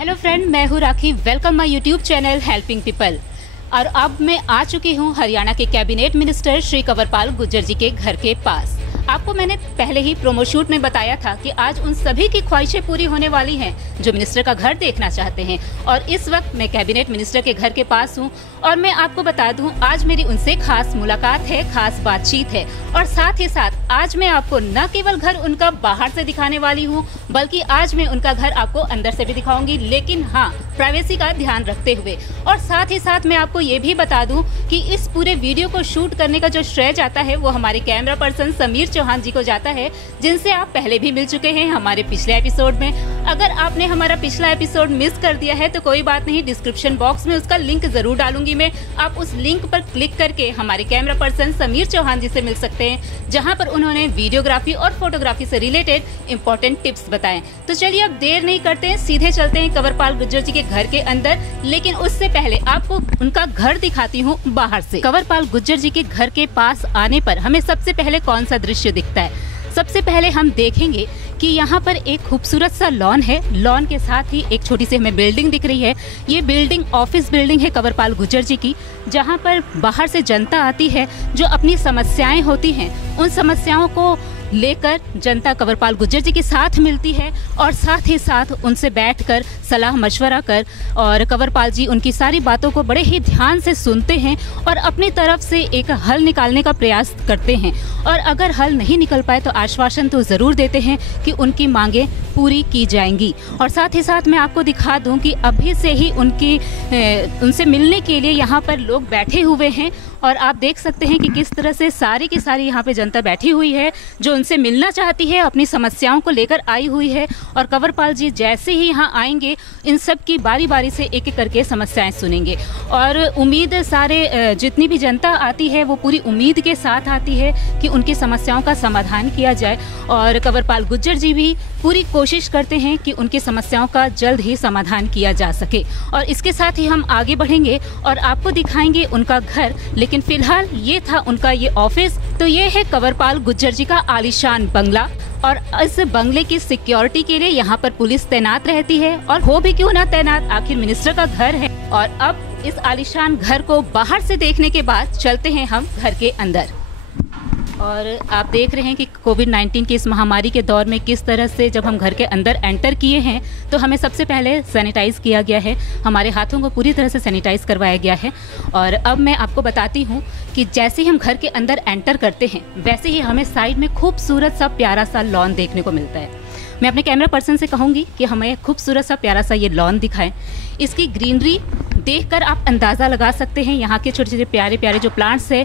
Hello friend, मैं हूँ Rakhi. Welcome my YouTube channel helping people. और अब मैं आ चुकी हूँ हरियाणा के कैबिनेट मिनिस्टर श्री कंवरपाल गुर्जर जी के घर के पास। आपको मैंने पहले ही प्रोमो शूट में बताया था कि आज उन सभी की ख्वाहिशें पूरी होने वाली हैं जो मिनिस्टर का घर देखना चाहते हैं। और इस वक्त मैं कैबिनेट मिनिस्टर के घर के पास हूं और मैं आपको बता दूं, आज मेरी उनसे खास मुलाकात है, खास बातचीत है। और साथ ही साथ आज मैं आपको न केवल घर उनका बाहर से दिखाने वाली हूं, बल्कि आज मैं उनका घर आपको अंदर से भी दिखाऊंगी, लेकिन हाँ, प्राइवेसी का ध्यान रखते हुए। और साथ ही साथ मैं आपको ये भी बता दूं कि इस पूरे वीडियो को शूट करने का जो श्रेय जाता है वो हमारे कैमरा पर्सन समीर चौहान जी को जाता है, जिनसे आप पहले भी मिल चुके हैं हमारे पिछले एपिसोड में। अगर आपने हमारा पिछला एपिसोड मिस कर दिया है तो कोई बात नहीं, डिस्क्रिप्शन बॉक्स में उसका लिंक जरूर डालूंगी मैं। आप उस लिंक पर क्लिक करके हमारे कैमरा पर्सन समीर चौहान जी से मिल सकते हैं, जहां पर उन्होंने वीडियोग्राफी और फोटोग्राफी से रिलेटेड इंपॉर्टेंट टिप्स बताएं। तो चलिए अब देर नहीं करते हैं, सीधे चलते हैं कंवरपाल गुर्जर जी के घर के अंदर। लेकिन उससे पहले आपको उनका घर दिखाती हूँ बाहर से। कंवरपाल गुर्जर जी के घर के पास आने पर हमें सबसे पहले कौन सा दृश्य दिखता है? सबसे पहले हम देखेंगे कि यहाँ पर एक खूबसूरत सा लॉन है। लॉन के साथ ही एक छोटी सी हमें बिल्डिंग दिख रही है। ये बिल्डिंग ऑफिस बिल्डिंग है कंवरपाल गुर्जर जी की, जहाँ पर बाहर से जनता आती है, जो अपनी समस्याएं होती हैं उन समस्याओं को लेकर जनता कंवरपाल गुर्जर जी के साथ मिलती है और साथ ही साथ उनसे बैठकर सलाह मशवरा कर और कंवरपाल जी उनकी सारी बातों को बड़े ही ध्यान से सुनते हैं और अपनी तरफ से एक हल निकालने का प्रयास करते हैं। और अगर हल नहीं निकल पाए तो आश्वासन तो ज़रूर देते हैं कि उनकी मांगें पूरी की जाएंगी। और साथ ही साथ मैं आपको दिखा दूं कि अभी से ही उनसे मिलने के लिए यहाँ पर लोग बैठे हुए हैं और आप देख सकते हैं कि किस तरह से सारी की सारी यहाँ पे जनता बैठी हुई है जो उनसे मिलना चाहती है, अपनी समस्याओं को लेकर आई हुई है। और कंवरपाल जी जैसे ही यहाँ आएंगे, इन सब की बारी बारी से एक एक करके समस्याएं सुनेंगे। और उम्मीद सारे जितनी भी जनता आती है वो पूरी उम्मीद के साथ आती है कि उनकी समस्याओं का समाधान किया जाए। और कंवरपाल गुर्जर जी भी पूरी कोशिश करते हैं कि उनकी समस्याओं का जल्द ही समाधान किया जा सके। और इसके साथ ही हम आगे बढ़ेंगे और आपको दिखाएंगे उनका घर। लेकिन फिलहाल ये था उनका ये ऑफिस। तो ये है कंवरपाल गुर्जर जी का आलीशान बंगला और इस बंगले की सिक्योरिटी के लिए यहाँ पर पुलिस तैनात रहती है। और हो भी क्यों ना तैनात, आखिर मिनिस्टर का घर है। और अब इस आलीशान घर को बाहर से देखने के बाद चलते हैं हम घर के अंदर। और आप देख रहे हैं कि कोविड-19 की इस महामारी के दौर में किस तरह से जब हम घर के अंदर एंटर किए हैं तो हमें सबसे पहले सैनिटाइज किया गया है, हमारे हाथों को पूरी तरह से सैनिटाइज करवाया गया है। और अब मैं आपको बताती हूँ कि जैसे ही हम घर के अंदर एंटर करते हैं वैसे ही हमें साइड में खूबसूरत सा प्यारा सा लॉन देखने को मिलता है। मैं अपने कैमरा पर्सन से कहूँगी कि हमें खूबसूरत सा प्यारा सा ये लॉन दिखाएं। इसकी ग्रीनरी देखकर आप अंदाज़ा लगा सकते हैं, यहाँ के छोटे छोटे प्यारे प्यारे जो प्लांट्स है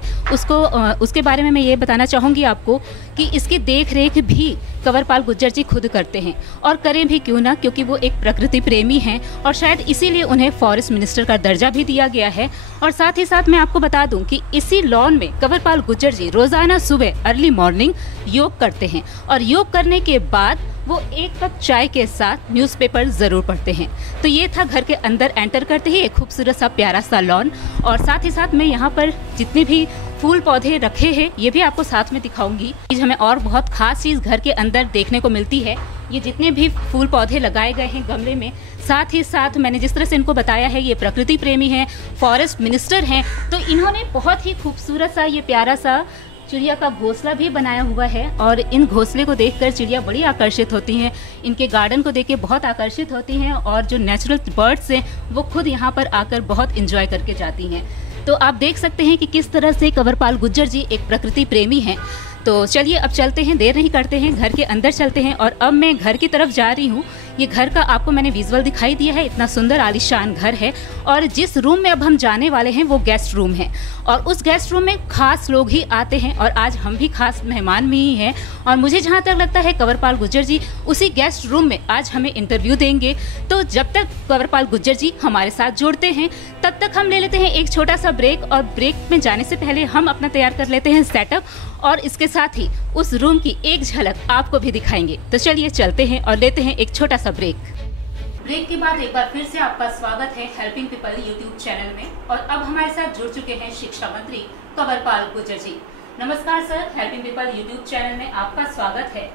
उसके बारे में मैं ये बताना चाहूँगी आपको कि इसकी देख रेख भी कंवरपाल गुर्जर जी खुद करते हैं। और करें भी क्यों ना, क्योंकि वो एक प्रकृति प्रेमी हैं और शायद इसीलिए उन्हें फॉरेस्ट मिनिस्टर का दर्जा भी दिया गया है। और साथ ही साथ मैं आपको बता दूं कि इसी लॉन में कंवरपाल गुर्जर जी रोज़ाना सुबह अर्ली मॉर्निंग योग करते हैं और योग करने के बाद वो एक कप चाय के साथ न्यूज़पेपर ज़रूर पढ़ते हैं। तो ये था घर के अंदर एंटर करते ही एक खूबसूरत सा प्यारा सा लॉन। और साथ ही साथ मैं यहाँ पर जितने भी फूल पौधे रखे हैं ये भी आपको साथ में दिखाऊंगी। हमें और बहुत खास चीज़ घर के अंदर देखने को मिलती है, ये जितने भी फूल पौधे लगाए गए हैं गमले में। साथ ही साथ मैंने जिस तरह से इनको बताया है, ये प्रकृति प्रेमी हैं, फॉरेस्ट मिनिस्टर हैं, तो इन्होंने बहुत ही खूबसूरत सा ये प्यारा सा चिड़िया का घोंसला भी बनाया हुआ है। और इन घोंसले को देखकर चिड़िया बड़ी आकर्षित होती हैं, इनके गार्डन को देख के बहुत आकर्षित होती हैं और जो नेचुरल बर्ड्स हैं वो खुद यहाँ पर आकर बहुत इंजॉय करके जाती हैं। तो आप देख सकते हैं कि किस तरह से कंवरपाल गुर्जर जी एक प्रकृति प्रेमी हैं। तो चलिए अब चलते हैं, देर नहीं करते हैं, घर के अंदर चलते हैं। और अब मैं घर की तरफ जा रही हूँ। ये घर का आपको मैंने विजुअल दिखाई दिया है, इतना सुंदर आलीशान घर है। और जिस रूम में अब हम जाने वाले हैं वो गेस्ट रूम है और उस गेस्ट रूम में खास लोग ही आते हैं और आज हम भी खास मेहमान में ही हैं। और मुझे जहाँ तक लगता है कंवरपाल गुर्जर जी उसी गेस्ट रूम में आज हमें इंटरव्यू देंगे। तो जब तक कंवरपाल गुर्जर जी हमारे साथ जुड़ते हैं तब तक हम ले लेते हैं एक छोटा सा ब्रेक। और ब्रेक में जाने से पहले हम अपना तैयार कर लेते हैं सेटअप और इसके साथ ही उस रूम की एक झलक आपको भी दिखाएंगे। तो चलिए चलते हैं और लेते हैं एक छोटा सा ब्रेक। ब्रेक के बाद एक बार फिर से आपका स्वागत है हेल्पिंग पीपल यूट्यूब चैनल में। और अब हमारे साथ जुड़ चुके हैं शिक्षा मंत्री कंवरपाल गुर्जर जी। नमस्कार sir, helping people YouTube channel में आपका स्वागत है।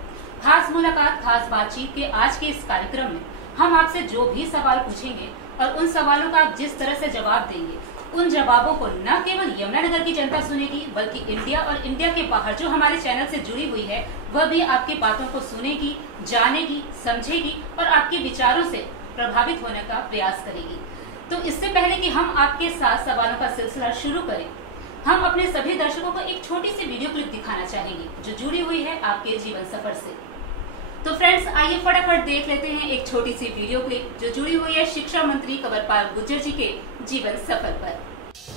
खास मुलाकात, खास बातचीत के आज के इस कार्यक्रम में हम आपसे जो भी सवाल पूछेंगे और उन सवालों का आप जिस तरह से जवाब देंगे, उन जवाबों को न केवल यमुनानगर की जनता सुनेगी, बल्कि इंडिया और इंडिया के बाहर जो हमारे चैनल से जुड़ी हुई है वह भी आपकी बातों को सुनेगी, जानेगी, समझेगी और आपके विचारों से प्रभावित होने का प्रयास करेगी। तो इससे पहले कि हम आपके साथ सवालों का सिलसिला शुरू करें, हम अपने सभी दर्शकों को एक छोटी सी वीडियो क्लिप दिखाना चाहेंगे जो जुड़ी हुई है आपके जीवन सफर से। तो फ्रेंड्स, आइए फटाफट देख लेते हैं एक छोटी सी वीडियो क्लिप जो जुड़ी हुई है शिक्षा मंत्री कंवरपाल गुर्जर जी के जीवन सफर पर।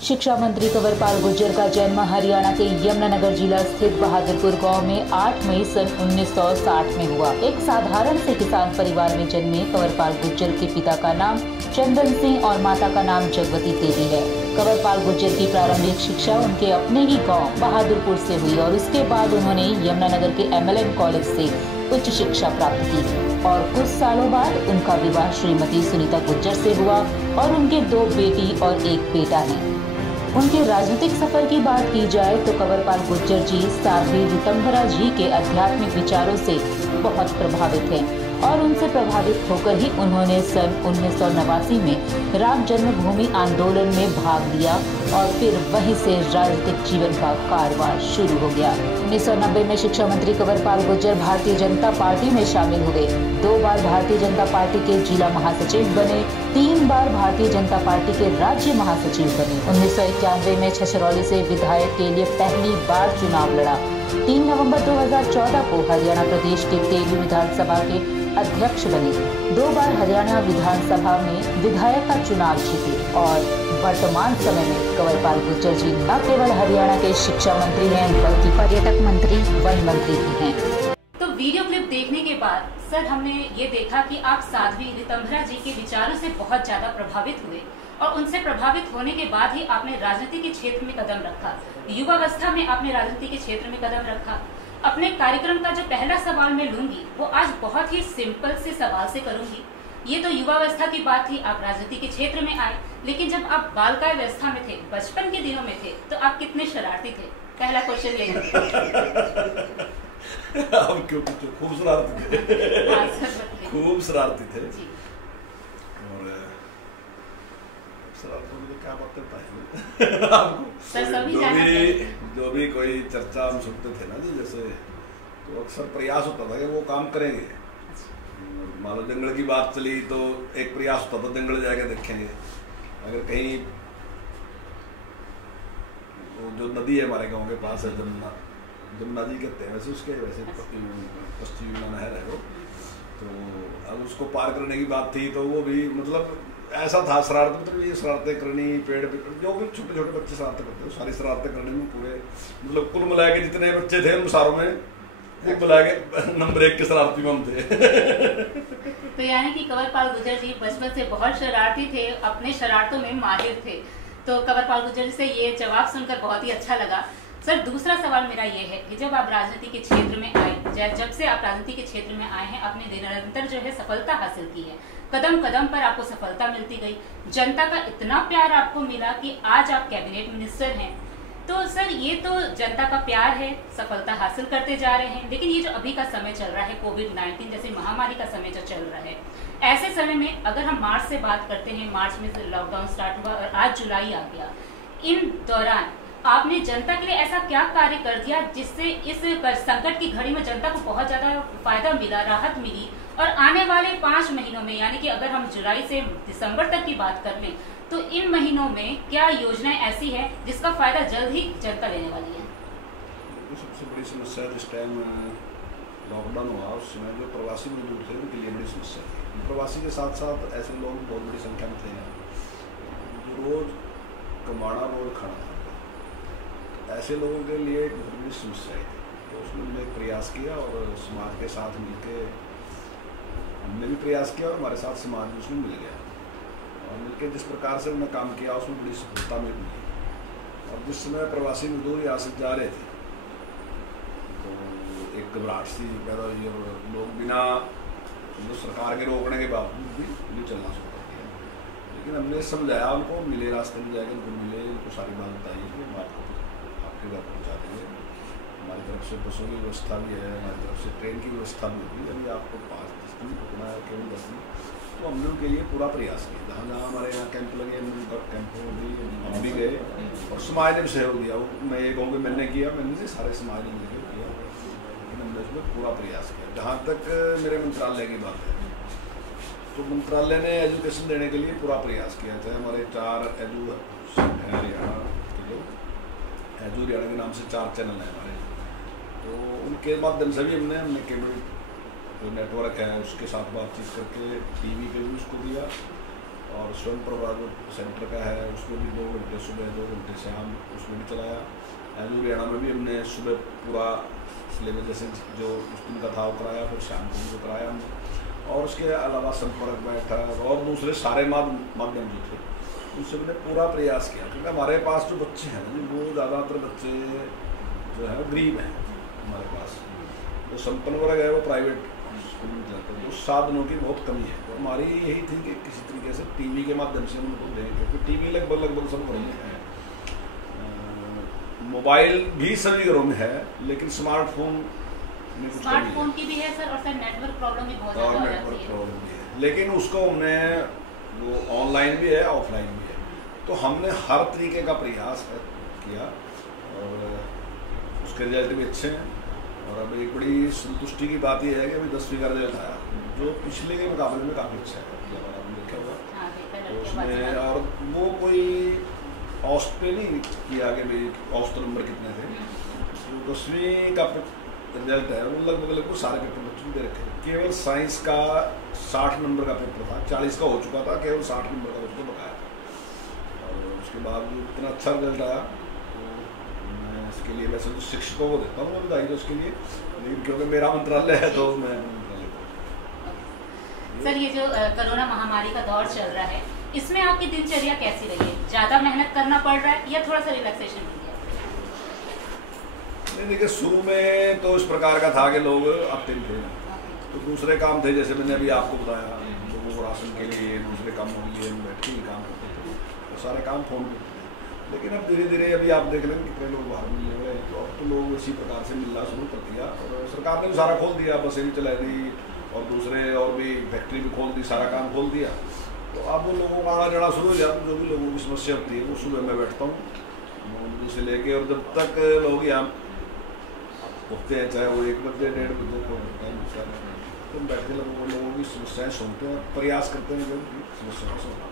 शिक्षा मंत्री कंवरपाल गुर्जर का जन्म हरियाणा के यमुनानगर जिला स्थित बहादुरपुर गांव में 8 मई सन 1960 में हुआ। एक साधारण से किसान परिवार में जन्मे कंवरपाल गुर्जर के पिता का नाम चंदन सिंह और माता का नाम जगवती देवी है। कंवरपाल गुर्जर की प्रारंभिक शिक्षा उनके अपने ही गांव बहादुरपुर से हुई और उसके बाद उन्होंने यमुनानगर के MLN कॉलेज से उच्च शिक्षा प्राप्त की और कुछ सालों बाद उनका विवाह श्रीमती सुनीता गुर्जर से हुआ और उनके 2 बेटी और 1 बेटा है। उनके राजनीतिक सफर की बात की जाए तो कंवरपाल गुर्जर जी साध्वी ऋतंभरा जी के आध्यात्मिक विचारों से बहुत प्रभावित हैं और उनसे प्रभावित होकर ही उन्होंने सन 1989 में राम जन्मभूमि आंदोलन में भाग लिया और फिर वहीं से राजनीतिक जीवन का कारवां शुरू हो गया। 1990 में शिक्षा मंत्री कंवरपाल गुर्जर भारतीय जनता पार्टी में शामिल हुए। 2 बार भारतीय जनता पार्टी के जिला महासचिव बने, 3 बार भारतीय जनता पार्टी के राज्य महासचिव बने। 1991 में छछरौली से विधायक के लिए पहली बार चुनाव लड़ा। 3 नवंबर 2014 को हरियाणा प्रदेश के तेलू विधानसभा के अध्यक्ष बने। 2 बार हरियाणा विधानसभा में विधायक का चुनाव जीते और वर्तमान समय में कंवरपाल गुर्जर जी न केवल हरियाणा के शिक्षा मंत्री हैं बल्कि पर्यटक मंत्री, वन मंत्री भी हैं। तो वीडियो क्लिप देखने के बाद सर हमने ये देखा कि आप साध्वी ऋतंभरा जी के विचारों से बहुत ज्यादा प्रभावित हुए और उनसे प्रभावित होने के बाद ही आपने राजनीति के क्षेत्र में कदम रखा। युवावस्था में आपने राजनीति के क्षेत्र में कदम रखा। अपने कार्यक्रम का जो पहला सवाल मैं लूंगी वो आज बहुत ही सिंपल से सवाल से करूंगी। ये तो युवावस्था की बात थी, आप राजनीति के क्षेत्र में आए, लेकिन जब आप बालिकावस्था में थे, बचपन के दिनों में थे, तो आप कितने शरारती थे? पहला क्वेश्चन ले अब क्यों पूछो, खूब शरारती थे। खूब शरारती थे और शरारतों में क्या बात करता है आपको जो भी कोई चर्चा हम सुनते थे ना जी, जैसे तो अक्सर प्रयास होता था कि वो काम करेंगे। मान लो जंगल की बात चली तो एक प्रयास होता था जंगल जाके देखेंगे। अगर कहीं जो नदी है हमारे गांव के पास है, जमुना जी कहते हैं वैसे, उसके वैसे पश्चिमी नहर है वो, तो अब उसको पार करने की बात थी तो वो भी मतलब ऐसा था शरारत, मतलब ये शरारतें करनी, पेड़ पे जो भी छोटे छोटे बच्चे शरारतें करते हैं सारी शरारतें करने में पूरे मतलब कुल मिला के जितने बच्चे थे उन सारों में एक बुला के नंबर 1 के शरारती में हम थे। तो यानी कि कंवरपाल गुर्जर जी बचपन से बहुत शरारती थे, अपने शरारतों में माहिर थे। तो कंवरपाल गुर्जर जी से ये जवाब सुनकर बहुत ही अच्छा लगा। सर, दूसरा सवाल मेरा ये है कि जब आप राजनीति के क्षेत्र में आए, जब से आप राजनीति के क्षेत्र में आए हैं, आपने निरंतर जो है सफलता हासिल की है, कदम कदम पर आपको सफलता मिलती गई, जनता का इतना प्यार आपको मिला कि आज आप कैबिनेट मिनिस्टर हैं। तो सर, ये तो जनता का प्यार है, सफलता हासिल करते जा रहे हैं, लेकिन ये जो अभी का समय चल रहा है, कोविड-19 जैसे महामारी का समय जो चल रहा है, ऐसे समय में अगर हम मार्च से बात करते हैं, मार्च में लॉकडाउन स्टार्ट हुआ और आज जुलाई आ गया, इन दौरान आपने जनता के लिए ऐसा क्या कार्य कर दिया जिससे इस संकट की घड़ी में जनता को बहुत ज्यादा फायदा मिला, राहत मिली, और आने वाले 5 महीनों में, यानी कि अगर हम जुलाई से दिसंबर तक की बात कर लें, तो इन महीनों में क्या योजनाएं ऐसी है जिसका फायदा जल्द ही जनता लेने वाली है? सबसे बड़ी समस्या जिस टाइम लॉकडाउन हुआ उस समय जो प्रवासी मजदूर थे उनके लिए बड़ी समस्या थी। प्रवासी के साथ साथ ऐसे लोग बहुत बड़ी संख्या में थे जो रोज कमाना रोज खाना, ऐसे लोगों के लिए बहुत बड़ी समस्या थी। तो उसमें हमने एक प्रयास किया और समाज के साथ मिलकर हमने भी प्रयास किया और हमारे साथ समाज भी उसमें मिल गया और मिलकर जिस प्रकार से उन्होंने काम किया उसमें बड़ी सफलता मिली। और जिस समय प्रवासी मजदूर यहाँ से जा रहे थे तो एक घबराहट सी पैदा हुई और लोग बिना सरकार के रोकने के बावजूद भी नहीं चलना शुरू कर दिया। लेकिन हमने समझाया उनको, मिले रास्ते में जाकर उनको मिले, उनको सारी बात बताई कि हम आपको आपके घर पहुँचा देंगे, हमारी तरफ से बसों की व्यवस्था भी है, हमारी तरफ से ट्रेन की व्यवस्था भी होगी, अभी आपको 5-10 दिन रुकना है, केवल 10 दिन तो हमने उनके लिए पूरा प्रयास किया। जहाँ जहाँ हमारे यहाँ कैंप लगे कैंपों में हम भी गए और समाज ने भी सहयोग दिया। वो मैं ये कहूँ कि मैंने किया, मैंने से सारे समाज ने मिलकर किया, लेकिन हमने उसमें पूरा प्रयास किया। जहाँ तक मेरे मंत्रालय की बात है, तो मंत्रालय ने एजुकेशन देने के लिए पूरा प्रयास किया। चाहे हमारे 4 एजू हरियाणा के लोग, एजू हरियाणा के नाम से 4 चैनल हैं हमारे, तो उनके माध्यम से भी हमने केबल जो नेटवर्क है उसके साथ बातचीत करके टीवी पे भी उसको दिया, और स्वयं प्रभा जो सेंटर का है उसमें भी 2 घंटे सुबह 2 घंटे शाम उसमें भी चलाया। एजू हरियाणा में भी हमने सुबह पूरा सिलेबस जैसे जो उस दिन का था वो कराया, फिर शाम को भी कराया हमने, और उसके अलावा संपर्क बैठक और दूसरे सारे माध्यम जो थे उनसे हमने पूरा प्रयास किया। क्योंकि हमारे पास जो बच्चे हैं वो ज़्यादातर बच्चे जो है गरीब हैं हमारे पास, जो संपन्न वर्ग है वो प्राइवेट स्कूल में जाते हैं, तो साधनों की बहुत कमी है। तो हमारी यही थी कि किसी तरीके से टीवी के माध्यम से हम उनको दें, क्योंकि टीवी लगभग सब घरों में है, मोबाइल भी सभी घरों में है, लेकिन स्मार्टफोन की भी है सर, और सर नेटवर्क प्रॉब्लम भी बहुत ज़्यादा हो जाती है। प्रॉब्लम भी है, लेकिन उसको हमने वो ऑनलाइन भी है ऑफलाइन भी है, तो हमने हर तरीके का प्रयास किया और उसके रिजल्ट भी अच्छे हैं। और अब एक बड़ी संतुष्टि की बात यह है कि अभी 10वीं का रिजल्ट आया, जो पिछले के मुकाबले में काफ़ी अच्छा है, आपने देखा होगा। तो उसमें और वो कोई औसत पे नहीं किया कि भाई औसत नंबर कितने थे, तो 10वीं का रिजल्ट है वो लगभग सारे पेपर बच्चों दे रखे हैं। केवल साइंस का 60 नंबर का पेपर था, 40 का हो चुका था, केवल 60 नंबर का उसको बकाया था। और उसके बाद जो इतना अच्छा रिजल्ट आया, तो मैं इसके लिए वैसे तो शिक्षकों को देता हूँ बधाई तो उसके लिए, लेकिन क्योंकि मेरा मंत्रालय है तो मैं मंत्रालय को। सर ये जो कोरोना महामारी का दौर चल रहा है, इसमें आपकी दिनचर्या कैसी रही है? ज़्यादा मेहनत करना पड़ रहा है या थोड़ा सा रिलैक्सेशन मिल गया? नहीं, देखिए शुरू में तो इस प्रकार का था कि लोग आते थे, तो दूसरे काम थे जैसे मैंने अभी आपको बताया, तो वो राशन के लिए दूसरे कामों के लिए बैठ के ही काम करते थे, तो सारे काम फोन पे थे। लेकिन अब धीरे धीरे अभी आप देख लेंगे कितने लोग बाहर मिलने लगे, तो अब तो लोग इसी प्रकार से मिलना शुरू कर दिया, और सरकार ने भी सारा खोल दिया, बसें भी चला दी और दूसरे और भी फैक्ट्री भी खोल दी, सारा काम खोल दिया। तो अब वो लोगों का आना जाना शुरू हो जाता है। जो भी लोगों की समस्या होती है वो सुबह मैं बैठता हूँ 9 बजे से लेके, और जब तक लोग यहाँ उठते हैं, चाहे वो 1 बजे 1:30 बजे को टाइम होता है, तो बैठ के लोगों की समस्याएं सुनते हैं, प्रयास करते हैं लोगों की समस्याओं को सुनना।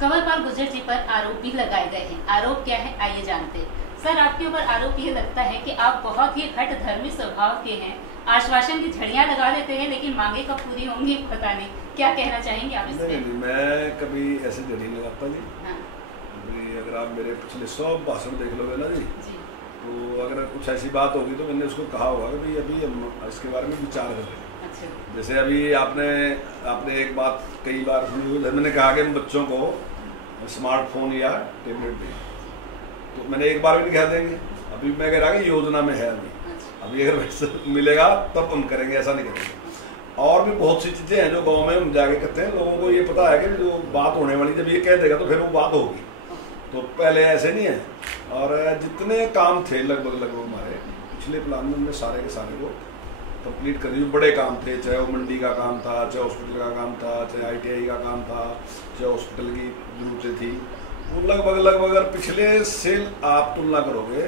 कंवरपाल गुर्जर जी पर आरोप भी लगाए गए हैं, आरोप क्या है आइए जानते हैं। सर आपके ऊपर आरोप ये लगता है कि आप बहुत ही हठधर्मी स्वभाव के हैं, आश्वासन की झड़ियां लगा देते हैं लेकिन मांगे कब पूरी होंगी पता नहीं, क्या कहना चाहेंगे आप इसमें? नहीं, मैं कभी ऐसे झड़ी नहीं लगाता जी। हाँ। अगर आप मेरे पिछले 100 भाषण देख लोगे ना जी, जी, तो अगर कुछ ऐसी बात होगी तो मैंने उसको कहा होगा कि भाई अभी हम इसके बारे में विचार कर रहे हैं। अच्छा। जैसे अभी आपने एक बात कई बार सुनी, मैंने कहा कि हम बच्चों को स्मार्टफोन या टेबलेट दें, तो मैंने एक बार भी नहीं कह देंगे। अभी मैं कह रहा कि योजना में है, अभी अगर वैसे मिलेगा तब हम करेंगे, ऐसा नहीं करेंगे। और भी बहुत सी चीज़ें हैं जो गांव में हम जाके करते हैं, लोगों को ये पता है कि जो बात होने वाली जब ये कह देगा तो फिर वो बात होगी, तो पहले ऐसे नहीं है। और जितने काम थे लगभग हमारे पिछले प्लान में हमने सारे के सारे को कंप्लीट कर दिए। बड़े काम थे, चाहे वो मंडी का काम था, चाहे हॉस्पिटल का काम था, चाहे ITI का काम था, चाहे हॉस्पिटल की जरूरतें थी, वो लगभग अगर पिछले से आप तुलना करोगे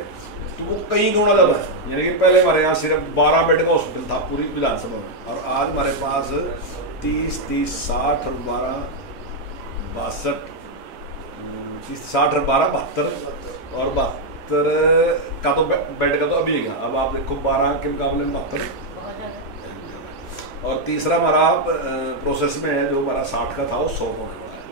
तो वो कई गुना ज़्यादा है। यानी कि पहले हमारे यहाँ सिर्फ 12 बेड का हॉस्पिटल था पूरी विधानसभा में, और आज हमारे पास 30, 60 और 12 62 30, 60 और 12 72 और 72 का तो बेड का तो अभी है। अब आप देखो 12 के मुकाबले में 72, और तीसरा हमारा प्रोसेस में है जो हमारा 60 का था वो 100 होने वाला है।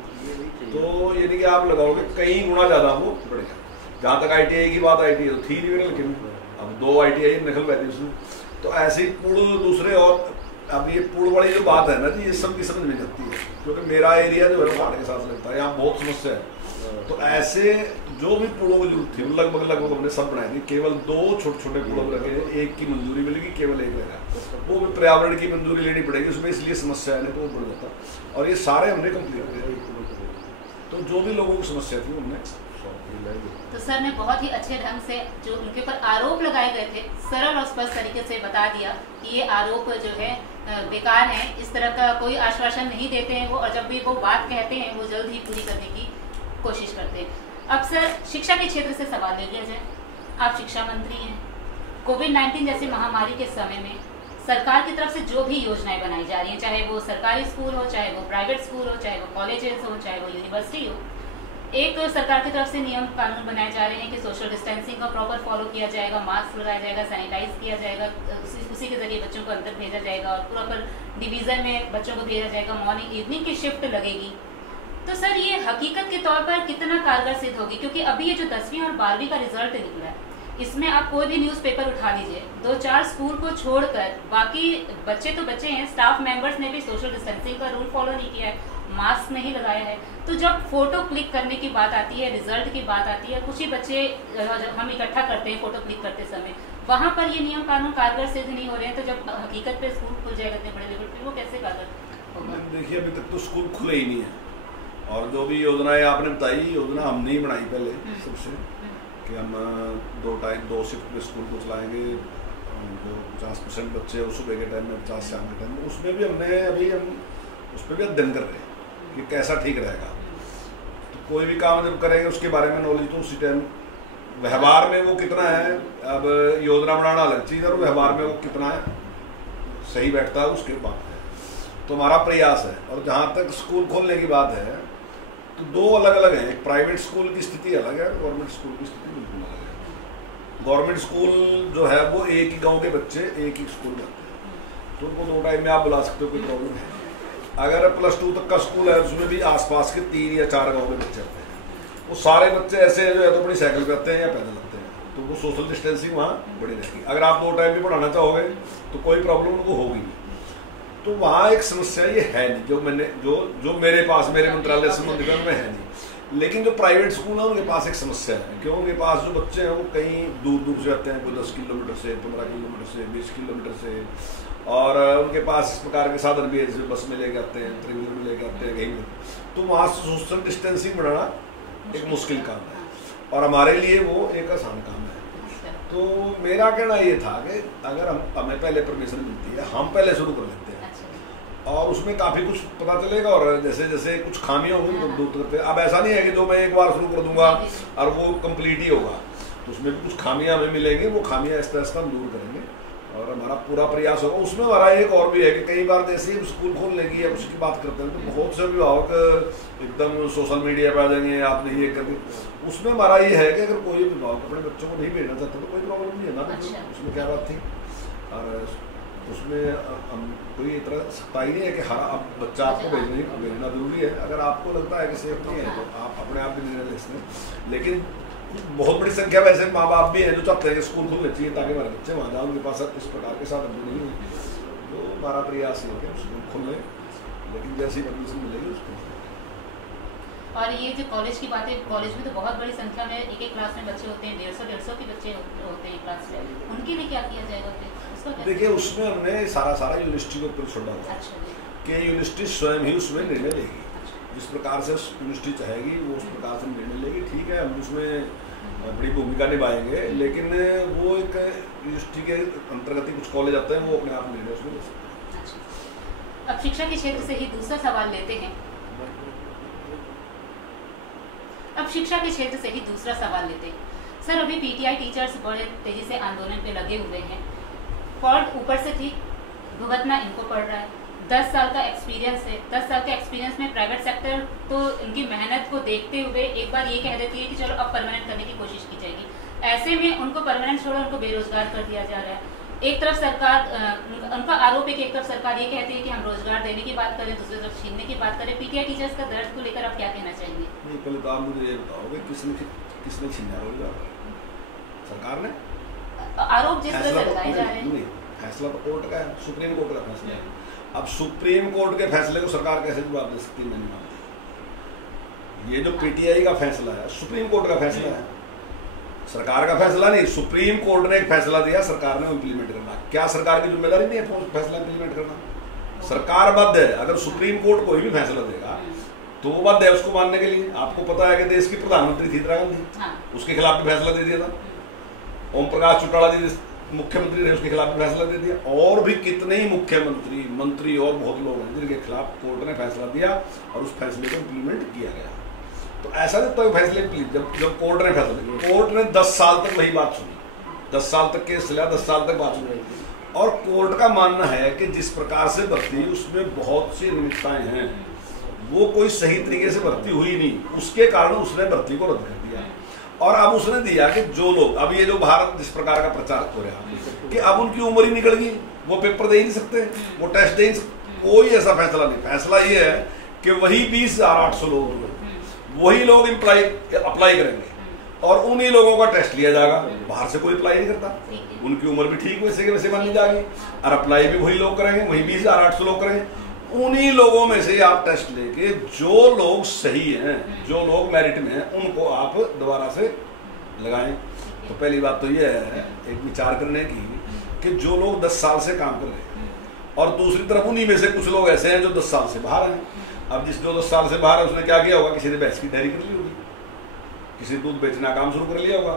तो यानी कि आप लगाओगे कई गुना ज़्यादा वो बढ़ेगा। जहाँ तक ITI की बात, ITI तो थी नहीं मेरे, लेकिन अब 2 ITI निकल गए थे उसमें, तो ऐसे ही पूर्ण दूसरे। और अब ये पूर्ण वाली जो बात है ना जी, ये सबकी समझ में लगती है, क्योंकि मेरा एरिया जो है पहाड़ के साथ लगता है, यहाँ बहुत समस्या है। तो ऐसे जो भी पुलों की जरूरत थी लगभग हमने सब बनाए थे। केवल 2 छोटे पुलों रखे, एक की मंजूरी मिलेगी, केवल एक रहेगा, वो भी पर्यावरण की मंजूरी लेनी पड़ेगी उसमें, इसलिए समस्या है, नहीं तो वो बढ़ जाता। और ये सारे हमने कंप्लीट किए, तो जो भी लोगों की समस्या थी हमने तो सर ने बहुत ही अच्छे ढंग से जो उनके ऊपर आरोप लगाए गए थे सरल और स्पष्ट तरीके से बता दिया कि ये आरोप जो है बेकार है, इस तरह का कोई आश्वासन नहीं देते हैं वो, और जब भी वो बात कहते हैं वो जल्द ही पूरी करने की कोशिश करते हैं। अब सर शिक्षा के क्षेत्र से सवाल ले लिया जाए। आप शिक्षा मंत्री हैं, कोविड-19 जैसी महामारी के समय में सरकार की तरफ से जो भी योजनाएं बनाई जा रही हैं, चाहे वो सरकारी स्कूल हो, चाहे वो प्राइवेट स्कूल हो, चाहे वो कॉलेजेस हो, चाहे वो यूनिवर्सिटी हो, एक सरकार की तरफ से नियम कानून बनाए जा रहे हैं कि सोशल डिस्टेंसिंग का प्रॉपर फॉलो किया जाएगा, मास्क लगाया जाएगा, सैनिटाइज किया जाएगा, उसी के जरिए बच्चों को अंदर भेजा जाएगा और प्रॉपर डिवीजन में बच्चों को भेजा जाएगा, मॉर्निंग इवनिंग की शिफ्ट लगेगी। तो सर ये हकीकत के तौर पर कितना कारगर सिद्ध होगी? क्योंकि अभी ये जो 10वीं और 12वीं का रिजल्ट निकला है, इसमें आप कोई भी न्यूज़पेपर उठा लीजिए, 2-4 स्कूल को छोड़कर बाकी बच्चे तो बच्चे हैं, स्टाफ मेंबर्स ने भी सोशल डिस्टेंसिंग का रूल फॉलो नहीं किया है, मास्क नहीं लगाया है। तो जब फोटो क्लिक करने की बात आती है, रिजल्ट की बात आती है, कुछ ही बच्चे हम इकट्ठा करते हैं फोटो क्लिक करते समय, वहां पर ये नियम कानून कारगर सिद्ध नहीं हो रहे हैं, तो जब हकीकत पे स्कूल खुल जाएगा इतने बड़े लेवल पे, वो कैसे कारगर होगा? देखिए अभी तक तो स्कूल खुले ही नहीं है, और जो भी योजनाएं आपने बताई, योजना हमने ही बनाई पहले सबसे, कि हम 2 शिफ्ट में स्कूल को चलाएंगे, जो 50% बच्चे हैं सुबह के टाइम में, 50 शाम के टाइम में, उसमें भी हम उस पर भी अध्ययन कर रहे हैं कि कैसा ठीक रहेगा। तो कोई भी काम जब करेंगे उसके बारे में नॉलेज तो उसी टाइम, व्यवहार में वो कितना है, अब योजना बनाना अलग चीज़ है और व्यवहार में वो कितना है सही बैठता है उसके बाद है। तो हमारा प्रयास है। और जहाँ तक स्कूल खोलने की बात है तो 2 अलग अलग हैं, एक प्राइवेट स्कूल की स्थिति अलग है, गवर्नमेंट स्कूल की स्थिति बिल्कुल अलग है। गवर्नमेंट स्कूल जो है वो एक ही गाँव के बच्चे एक ही स्कूल में आते हैं, तो उनको 2 टाइम में आप बुला सकते हो, कोई प्रॉब्लम है। अगर +2 तक का स्कूल है उसमें भी आसपास के 3 या 4 गाँव के बच्चे आते हैं, वो सारे बच्चे ऐसे हैं जो या तो अपनी साइकिल पे आते हैं या पैदल आते हैं, तो वो सोशल डिस्टेंसिंग वहाँ बड़ी रहेगी। अगर आप 2 टाइम भी पढ़ाना चाहोगे तो कोई प्रॉब्लम उनको होगी नहीं। तो वहाँ एक समस्या ये है नहीं, जो मेरे पास मेरे मंत्रालय से संबंधित है है नहीं। लेकिन जो प्राइवेट स्कूल है उनके पास एक समस्या है, क्यों उनके पास जो बच्चे हैं वो कहीं दूर दूर से आते हैं, कोई 10 किलोमीटर से, 15 किलोमीटर से, 20 किलोमीटर से, और उनके पास इस प्रकार के साधन भी है, जैसे बस में लेके आते हैं, ट्रेवलर में लेके आते हैं कहीं, तो वहाँ सोशल डिस्टेंसिंग बनाना एक मुश्किल काम है और हमारे लिए वो एक आसान काम है। तो मेरा कहना ये था कि अगर हमें पहले परमिशन मिलती है, हम पहले शुरू कर लेते हैं और उसमें काफ़ी कुछ पता चलेगा, और जैसे जैसे कुछ खामियां होंगी तो दूर करते हैं। अब ऐसा नहीं है कि जो मैं एक बार शुरू कर दूंगा और वो कंप्लीट ही होगा, तो उसमें भी कुछ खामियां हमें मिलेंगी, वो खामियां आहिस्ता आहिस्ता हम दूर करेंगे और हमारा पूरा प्रयास होगा। उसमें हमारा एक और भी है कि कई बार जैसे ही स्कूल खोलने की या उसकी बात करते हैं तो बहुत से अभिभावक एकदम सोशल मीडिया पर आ जाएंगे, आपने ये कर दिया। उसमें हमारा ये है कि अगर कोई अभिभावक अपने बच्चों को नहीं भेजना चाहता तो कोई प्रॉब्लम नहीं है ना, तो उसमें क्या बात थी। और उसमें हम कोई इतना सख्ताई नहीं है कि हर अब बच्चा आपको भेजना जरूरी है। अगर आपको लगता है कि सेफ नहीं है तो आप अपने आप भी निर्णय ले सकते हैं। लेकिन बहुत बड़ी संख्या वैसे माँ बाप भी हैं जो चाहते हैं कि स्कूल खुलने चाहिए ताकि हमारे बच्चे वहाँ जाओ, उनके पास इस प्रकार के साधन नहीं हुए। तो हमारा प्रयास है कि स्कूल खुले, लेकिन जैसी परमिशन मिलेगी उसको। और ये जो कॉलेज की बात है, कॉलेज में तो बहुत बड़ी संख्या में एक क्लास में बच्चे होते हैं, 150 के बच्चे होते हैं क्लास में, उनके लिए क्या किया जाएगा फिर? देखिए उसमें हमने सारा यूनिवर्सिटी के ऊपर छोड़ा हुआ कि यूनिवर्सिटी स्वयं ही उसमें निर्णय लेगी, जिस प्रकार से यूनिवर्सिटी चाहेगी वो उस प्रकार से निर्णय लेगी। ठीक है, हम उसमें बड़ी भूमिका निभाएंगे, लेकिन वो एक यूनिवर्सिटी के अंतर्गत ही कुछ कॉलेज आते हैं, वो अपने आप निर्णय उसमें ले सकते हैं। अब शिक्षा के क्षेत्र से ही दूसरा सवाल लेते हैं। सर अभी पीटीआई टीचर्स बड़े तेजी से आंदोलन पे लगे हुए हैं, फॉल्ट ऊपर से थी, भुगतना इनको पड़ रहा है। 10 साल का एक्सपीरियंस है, 10 साल के एक्सपीरियंस में प्राइवेट सेक्टर तो इनकी मेहनत को देखते हुए एक बार ये कह देती है कि चलो अब परमानेंट करने की कोशिश की जाएगी। ऐसे में उनको परमानेंट छोड़ो, उनको बेरोजगार कर दिया जा रहा है। एक तरफ सरकार, उनका आरोप है कि एक तरफ सरकार ये कहती है कि हम रोजगार देने की बात करें, दूसरी तरफ छीनने की बात करें। पीटीआई टीचर्स का दर्द को लेकर आप क्या कहना चाहेंगे? नहीं, पहले तो आप मुझे ये बताओगे किसने छीना रोजगार? सरकार ने? आरोप जिस तरह से लगाए जा रहे हैं, फैसला तो कोर्ट का है, सुप्रीम कोर्ट का फैसला है। अब सुप्रीम कोर्ट के फैसले को सरकार कैसे जवाब दे सकती है? मैं नहीं मानती। ये जो पीटीआई का फैसला है सुप्रीम कोर्ट का फैसला है, सरकार का फैसला नहीं। सुप्रीम कोर्ट ने एक फैसला दिया, सरकार ने इम्प्लीमेंट करना। क्या सरकार की जिम्मेदारी नहीं है फैसला इम्प्लीमेंट करना? सरकार बाध्य है। अगर सुप्रीम कोर्ट कोई भी फैसला देगा तो वो बात है उसको मानने के लिए। आपको पता है कि देश की प्रधानमंत्री थी इंदिरा गांधी, उसके खिलाफ भी फैसला दे दिया था। ओम प्रकाश चौटाला जी मुख्यमंत्री रहे, उसके खिलाफ भी फैसला दे दिया। और भी कितने ही मुख्यमंत्री, मंत्री और बहुत लोग हैं जिनके खिलाफ कोर्ट ने फैसला दिया और उस फैसले को इम्प्लीमेंट किया गया। तो ऐसा नहीं तो फैसले जब कोर्ट ने फैसला दिया, कोर्ट ने 10 साल तक वही बात सुनी, 10 साल तक केस चला, 10 साल तक बात सुनी। और कोर्ट का मानना है कि जिस प्रकार से भर्ती उसमें बहुत सी अनियमितताएं हैं, वो कोई सही तरीके से भर्ती हुई नहीं, उसके कारण उसने भर्ती को रद्द कर दिया। और अब उसने दिया कि जो लोग अब ये जो भारत जिस प्रकार का प्रचार हो रहा है कि अब उनकी उम्र ही निकल गई, वो पेपर दे ही नहीं सकते, वो टेस्ट दे ही नहीं सकते, कोई ऐसा फैसला नहीं। फैसला ये है कि वही 20,800 लोग हुए, वही लोग अप्लाई करेंगे और उन्हीं लोगों का टेस्ट लिया जाएगा। बाहर से कोई अप्लाई नहीं करता, उनकी उम्र भी ठीक वैसे के वैसे मानी जाएगी और अप्लाई भी वही लोग करेंगे, वही 20,800 लोग करेंगे। उन्हीं लोगों में से आप टेस्ट लेके जो लोग सही हैं, जो लोग मेरिट में हैं, उनको आप दोबारा से लगाएं। तो पहली बात तो ये है एक विचार करने की कि जो लोग 10 साल से काम कर रहे हैं और दूसरी तरफ उन्हीं में से कुछ लोग ऐसे हैं जो 10 साल से बाहर हैं। अब जिस जो 10 साल से बाहर है उसने क्या किया होगा, किसी ने भैंस की डेयरी कर ली होगी, किसी ने दूध बेचना काम शुरू कर लिया होगा,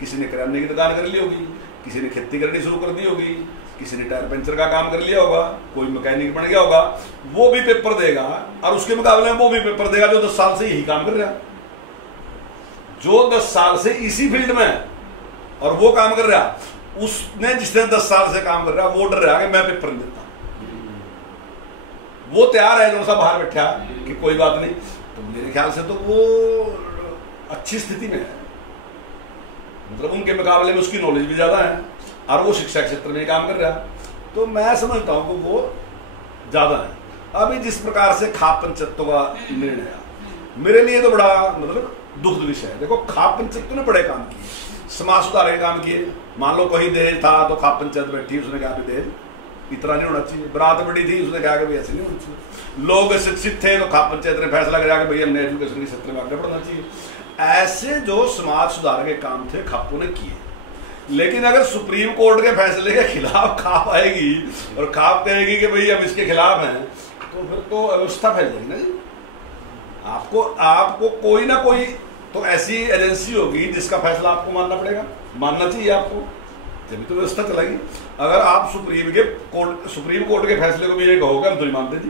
किसी ने किराने की दुकान कर ली होगी, किसी ने खेती करनी शुरू कर दी होगी, किसी ने टायर पंचर का काम कर लिया होगा, कोई मैकेनिक बन गया होगा। वो भी पेपर देगा और उसके मुकाबले में वो भी पेपर देगा जो 10 साल से यही काम कर रहा है, जो 10 साल से इसी फील्ड में है और वो काम कर रहा। उसने जिसने 10 साल से काम कर रहा वो डर रहा कि मैं पेपर नहीं देता, वो तैयार है जो सा बाहर बैठा कि कोई बात नहीं। तो मेरे ख्याल से तो वो अच्छी स्थिति में है, मतलब उनके मुकाबले में उसकी नॉलेज भी ज्यादा है और वो शिक्षा क्षेत्र में काम कर रहा है। तो मैं समझता हूं कि वो ज्यादा है। अभी जिस प्रकार से खाप पंचायतों का निर्णय है, मेरे लिए तो बड़ा मतलब दुखद विषय है। देखो खाप पंचायतों ने बड़े काम किए, समाज सुधार के काम किए। मान लो कहीं दहेज था तो खाप पंचायत बैठी, उसने कहा भी दहेज इतना नहीं होना चाहिए। बरात बड़ी थी, उसने कहा कि भाई ऐसे नहीं होना चाहिए। लोग शिक्षित थे तो खाप पंचायत ने फैसला किया कि भाई हमने एजुकेशन के क्षेत्र में आगे बढ़ना चाहिए। ऐसे जो समाज सुधार के काम थे खापों ने किए। लेकिन अगर सुप्रीम कोर्ट के फैसले के खिलाफ खाप आएगी और खाप कहेगी कि भाई हम इसके खिलाफ हैं, तो फिर तो अव्यवस्था फैल जाएगी ना जी। आपको कोई ना कोई तो ऐसी एजेंसी होगी जिसका फैसला आपको मानना पड़ेगा, मानना चाहिए आपको, तभी तो व्यवस्था चलेगी। अगर आप सुप्रीम कोर्ट के फैसले को भी ये कहोगे हम तो नहीं मानते जी,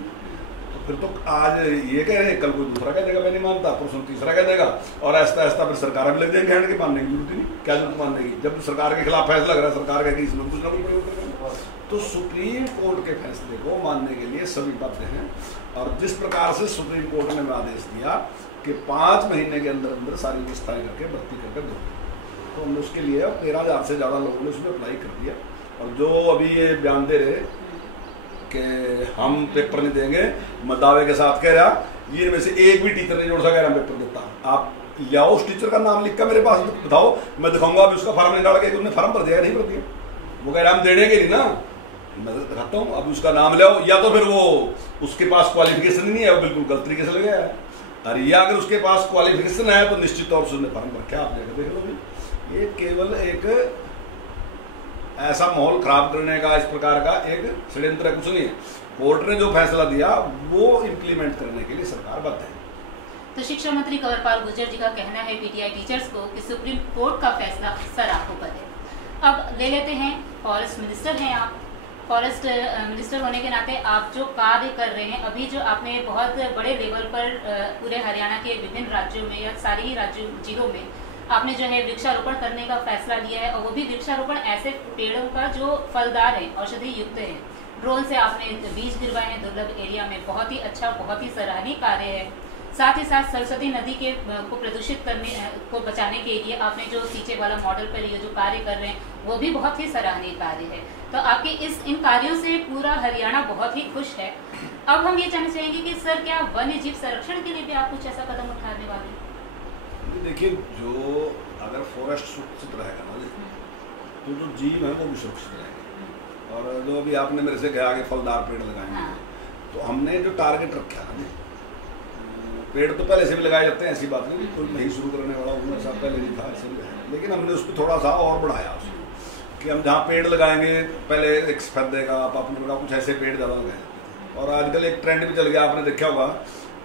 तो फिर तो आज ये कह रहे हैं, कल कोई दूसरा कह देगा मैं नहीं मानता, परसों तीसरा कह देगा और ऐसा ऐसा फिर सरकार भी लग जाएंगे हैंड के मानने की जरूरत नहीं। क्या जरूरत मानने की, जब सरकार के खिलाफ फैसला करा, सरकार कहेगी इसमें कुछ ना कुछ प्रयोग करेगा। तो सुप्रीम कोर्ट के फैसले को मानने के लिए सभी बातें हैं। और जिस प्रकार से सुप्रीम कोर्ट ने आदेश दिया कि 5 महीने के अंदर अंदर सारी व्यवस्थाएं करके भर्ती करके दो, तो हमने उसके लिए 13,000 से ज़्यादा लोगों ने उसमें अप्लाई कर दिया। और जो अभी ये बयान दे रहे कि हम पेपर नहीं देंगे, मैं दावे के साथ कह रहा ये में से एक भी टीचर नहीं जोड़ सका हम पेपर देता। आप लाओ उस टीचर का नाम लिख कर मेरे पास बताओ, मैं दिखाऊंगा अभी उसका फॉर्म निकाल के, उसने फॉर्म भर दिया नहीं भर दिया, वो कह रहा हम देने के नहीं ना, मैं दिखाता हूँ अभी उसका नाम ले आओ। या तो फिर वो उसके पास क्वालिफिकेशन ही नहीं है, वो बिल्कुल गलत तरीके से लगा है। और या अगर उसके पास क्वालिफिकेशन है तो निश्चित तौर से उसने फॉर्म रखा, आप जाकर देख लो। ये केवल एक ऐसा माहौल खराब करने का इस प्रकार का एक षड्यंत्र है, कुछ नहीं है। कोर्ट ने जो फैसला दिया वो इम्प्लीमेंट करने के लिए सरकार बद्ध है। तो शिक्षा मंत्री कंवरपाल गुर्जर जी का कहना है पीटीआई टीचर्स को कि सुप्रीम कोर्ट का फैसला सराखों पर है। अब ले लेते हैं, फॉरेस्ट मिनिस्टर हैं आप, फॉरेस्ट मिनिस्टर होने के नाते आप जो कार्य कर रहे हैं, अभी जो आपने बहुत बड़े लेवल पर पूरे हरियाणा के विभिन्न राज्यों में या सारे ही जिलों में आपने जो है वृक्षारोपण करने का फैसला लिया है, और वो भी वृक्षारोपण ऐसे पेड़ों का जो फलदार है, औषधि युक्त है। ड्रोन से आपने बीज गिरवाए हैं दुर्लभ एरिया में, बहुत ही अच्छा, बहुत ही सराहनीय कार्य है। साथ ही साथ सरस्वती नदी को प्रदूषित करने को बचाने के लिए आपने जो सींचे वाला मॉडल पर ये जो कार्य कर रहे हैं, वो भी बहुत ही सराहनीय कार्य है। तो आपके इन कार्यों से पूरा हरियाणा बहुत ही खुश है। अब हम ये जानना चाहेंगे कि सर क्या वन्य जीव संरक्षण के लिए भी आप कुछ ऐसा कदम उठाने वाले हैं? देखिए, जो अगर फॉरेस्ट सुरक्षित रहेगा ना तो जो जीव है वो भी सुरक्षित रहेंगे। और जो अभी आपने मेरे से कहा कि फलदार पेड़ लगाएंगे, तो हमने जो टारगेट रखा है, पेड़ तो पहले से भी लगाए जाते हैं, ऐसी बात नहीं, कोई नहीं शुरू करने वाला उम्र साहब पहले नहीं था, ऐसे भी है। लेकिन हमने उसको थोड़ा सा और बढ़ाया उसको कि हम जहाँ पेड़ लगाएंगे, पहले एक सफेदे का, पापुड़ का, कुछ ऐसे पेड़ ज़्यादा लगाए जाते थे। और आजकल एक ट्रेंड भी चल गया, आपने देखा होगा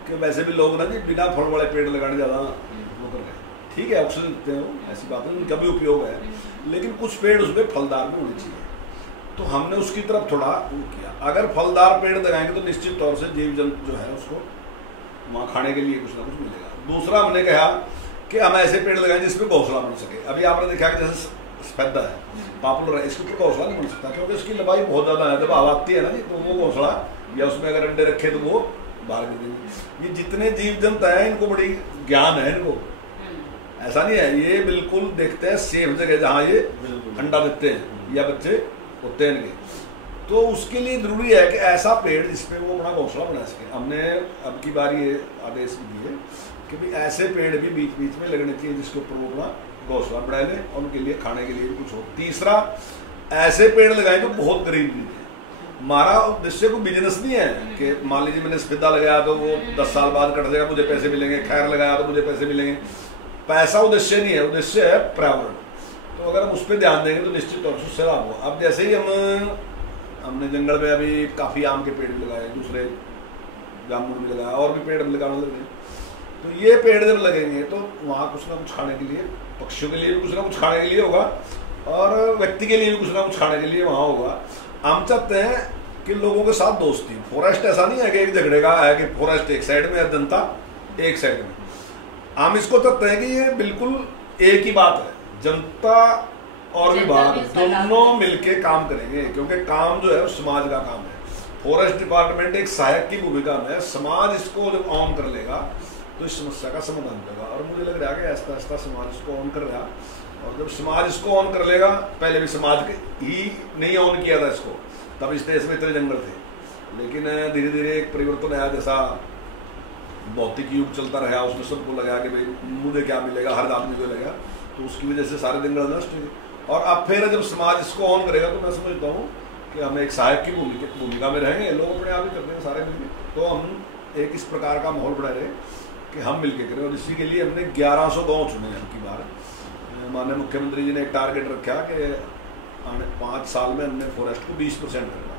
कि वैसे भी लोग ना जी बिना फल वाले पेड़ लगाने ज़्यादा वो कर रहे हैं। ठीक है, ऑक्सीजन देते हो, ऐसी बात है, उनका भी उपयोग है, लेकिन कुछ पेड़ उसमें फलदार भी होने चाहिए। तो हमने उसकी तरफ थोड़ा किया। अगर फलदार पेड़ लगाएंगे तो निश्चित तौर से जीव जंतु जो है उसको वहाँ खाने के लिए कुछ ना कुछ मिलेगा। दूसरा हमने कहा कि हम ऐसे पेड़ लगाएं जिसमें घोंसला बन सके। अभी आपने देखा कि जैसे सफेदा है, पॉपुलर है, इसके ऊपर घोंसला नहीं बन सकता क्योंकि उसकी लंबाई बहुत ज़्यादा है। जब हवा आती है ना जी, तो वो घोंसला या उसमें अगर अंडे रखे तो वो बाहर गिर देंगे। ये जितने जीव जंतु हैं इनको बड़ी ज्ञान है इनको, ऐसा नहीं है, ये बिल्कुल देखते हैं सेफ जगह जहाँ ये अंडा देते हैं या बच्चे होते हैं इनके। तो उसके लिए जरूरी है कि ऐसा पेड़ जिसपे वो अपना घोंसला बना सके। हमने अब की बार ये आदेश दिए कि भी ऐसे पेड़ भी बीच बीच में लगने चाहिए जिसके ऊपर वो अपना घोंसला बढ़ा लें और उनके लिए खाने के लिए भी कुछ हो। तीसरा, ऐसे पेड़ लगाएं जो बहुत करीब नहीं है। हमारा उद्देश्य को बिजनेस नहीं है कि मान लीजिए मैंने सफेदा लगाया तो वो 10 साल बाद कट जाएगा, मुझे पैसे मिलेंगे, खैर लगाया तो मुझे पैसे मिलेंगे। पैसा उद्देश्य नहीं है, उद्देश्य है पर्यावरण। तो अगर हम उस पर ध्यान देंगे तो निश्चित तौर से उससे लाभ होगा। अब जैसे ही हमने जंगल में अभी काफ़ी आम के पेड़ भी लगाए, दूसरे जामुन भी लगाया, और भी पेड़ लगाने लगे। तो ये पेड़ जब लगेंगे तो वहाँ कुछ ना कुछ खाने के लिए, पक्षियों के लिए भी कुछ ना कुछ खाने के लिए होगा और व्यक्ति के लिए भी कुछ ना कुछ खाने के लिए वहाँ होगा। हम चाहते हैं कि लोगों के साथ दोस्ती। फॉरेस्ट ऐसा नहीं है कि एक झगड़ेगा है कि फॉरेस्ट एक साइड में है, जनता एक साइड में। हम इसको चाहते हैं कि ये बिल्कुल एक ही बात है, जनता और विभाग दोनों मिलके काम करेंगे, क्योंकि काम जो है वो समाज का काम है। फॉरेस्ट डिपार्टमेंट एक सहायक की भूमिका में है। समाज इसको जब ऑन कर लेगा तो इस समस्या का समाधान होगा। और मुझे लग रहा है कि आहिस्ता आहिस्ता समाज इसको ऑन कर रहा है। और जब समाज इसको ऑन कर लेगा, पहले भी समाज ही नहीं ऑन किया था इसको, तब इस देश में इतने जंगल थे, लेकिन धीरे धीरे एक परिवर्तन आया। जैसा भौतिक युग चलता रहा, उसमें सबको लगा कि भाई मुझे क्या मिलेगा, हर आदमी को मिलेगा, तो उसकी वजह से सारे जंगल नष्ट हुए। और अब फिर जब समाज इसको ऑन करेगा तो मैं समझता हूँ कि हम एक सहायक की भूमिका में रहेंगे। लोग अपने आप ही करते हैं सारे मिलकर, तो हम एक इस प्रकार का माहौल बना रहे कि हम मिलकर करें। और इसी के लिए हमने 1100 गाँव चुने हैं की बार। माननीय मुख्यमंत्री जी ने एक टारगेट रखा कि आने 5 साल में हमने फॉरेस्ट को 20% करना।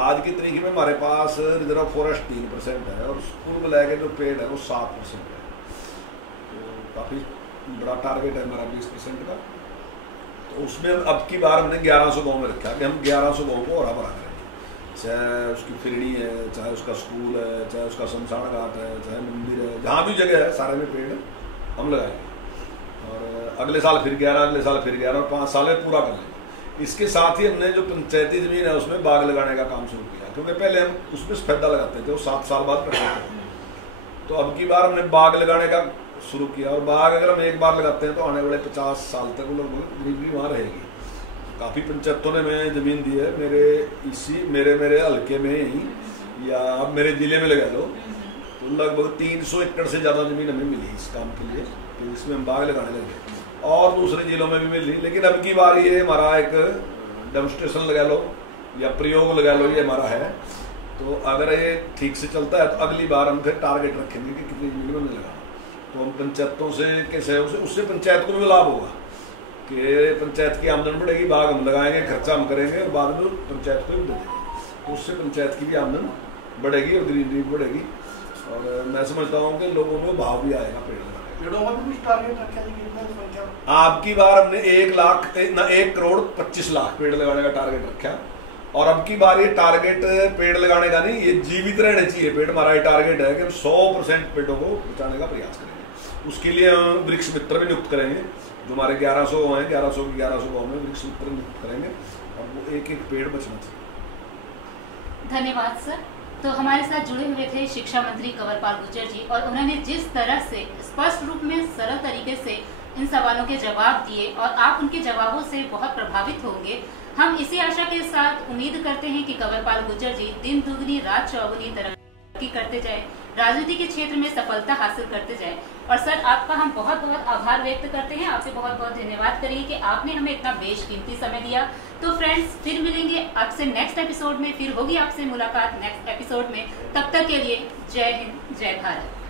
आज की तरीके में हमारे पास रिजर्व फॉरेस्ट 3% है और कुल मिला के जो पेड़ है वो 7% है। तो काफ़ी बड़ा टारगेट है हमारा 20% का। तो उसमें अब की बार हमने 1100 गाँव में रखा कि हम 1100 गाँव को हरा भरा करें। चाहे उसकी फिरनी है, चाहे उसका स्कूल है, चाहे उसका शमशान घाट है, चाहे मंदिर है, जहाँ भी जगह है सारे में पेड़ हम लगाएंगे। और अगले साल फिर 11, अगले साल फिर 11, और 5 साल में पूरा कर लेंगे। इसके साथ ही हमने जो पंचायती जमीन है उसमें बाग लगाने का काम शुरू किया, क्योंकि पहले हम उसमें सफेदा लगाते थे, वो 7 साल बाद कटते थे। तो अब की बार हमने बाग लगाने का शुरू किया। और बाग अगर हम एक बार लगाते हैं तो आने वाले 50 साल तक वो लगभग गरीबी वहाँ रहेगी। काफ़ी पंचायतों ने मैं ज़मीन दी है मेरे हल्के में ही, या अब मेरे ज़िले में लगा लो तो लगभग 300 एकड़ से ज़्यादा ज़मीन हमें मिली इस काम के लिए, तो इसमें हम बाग लगाने लगे। और दूसरे जिलों में भी मिली, लेकिन अब की बार ये हमारा एक डेमोन्स्ट्रेशन लगा लो या प्रयोग लगा लो, ये हमारा है। तो अगर ये ठीक से चलता है तो अगली बार हम फिर टारगेट रखेंगे कि कितनी ज़मीन में लगाना। तो हम पंचायतों से के सहयोग से उससे पंचायत को भी लाभ होगा कि पंचायत की आमदन बढ़ेगी, बाग हम लगाएंगे, खर्चा हम करेंगे और बाद में पंचायत को भी दे देंगे, तो उससे पंचायत की भी आमदन बढ़ेगी और ग्रीनरी भी बढ़ेगी। और मैं समझता हूँ कि लोगों को भाव भी आएगा पेड़ लगाने। आपकी बार हमने 1 करोड़ 25 लाख पेड़ लगाने का टारगेट रखा। और अब की बार ये टारगेट पेड़ लगाने का नहीं, ये जीवित रहने चाहिए पेड़। हमारा ये टारगेट है कि 100% पेड़ों को बचाने का प्रयास करेंगे। उसके लिए हम वृक्ष मित्र भी नियुक्त करेंगे, जो हमारे 1100 हैं, 1100 की 1100 गाँव में वृक्ष मित्र नियुक्त करेंगे और वो एक पेड़ बचना चाहिए। धन्यवाद सर। तो हमारे साथ जुड़े हुए थे शिक्षा मंत्री कंवरपाल गुर्जर जी, और उन्होंने जिस तरह से स्पष्ट रूप में सरल तरीके से इन सवालों के जवाब दिए और आप उनके जवाबों से बहुत प्रभावित होंगे। हम इसी आशा के साथ उम्मीद करते हैं कि कंवरपाल गुर्जर जी दिन दुगनी रात चौगुनी तरक्की करते जाए, राजनीति के क्षेत्र में सफलता हासिल करते जाए। और सर आपका हम बहुत बहुत आभार व्यक्त करते हैं, आपसे बहुत बहुत धन्यवाद करिए कि आपने हमें इतना बेशकीमती समय दिया। तो फ्रेंड्स फिर मिलेंगे आपसे नेक्स्ट एपिसोड में, फिर होगी आपसे मुलाकात नेक्स्ट एपिसोड में। तब तक के लिए जय हिंद, जय भारत।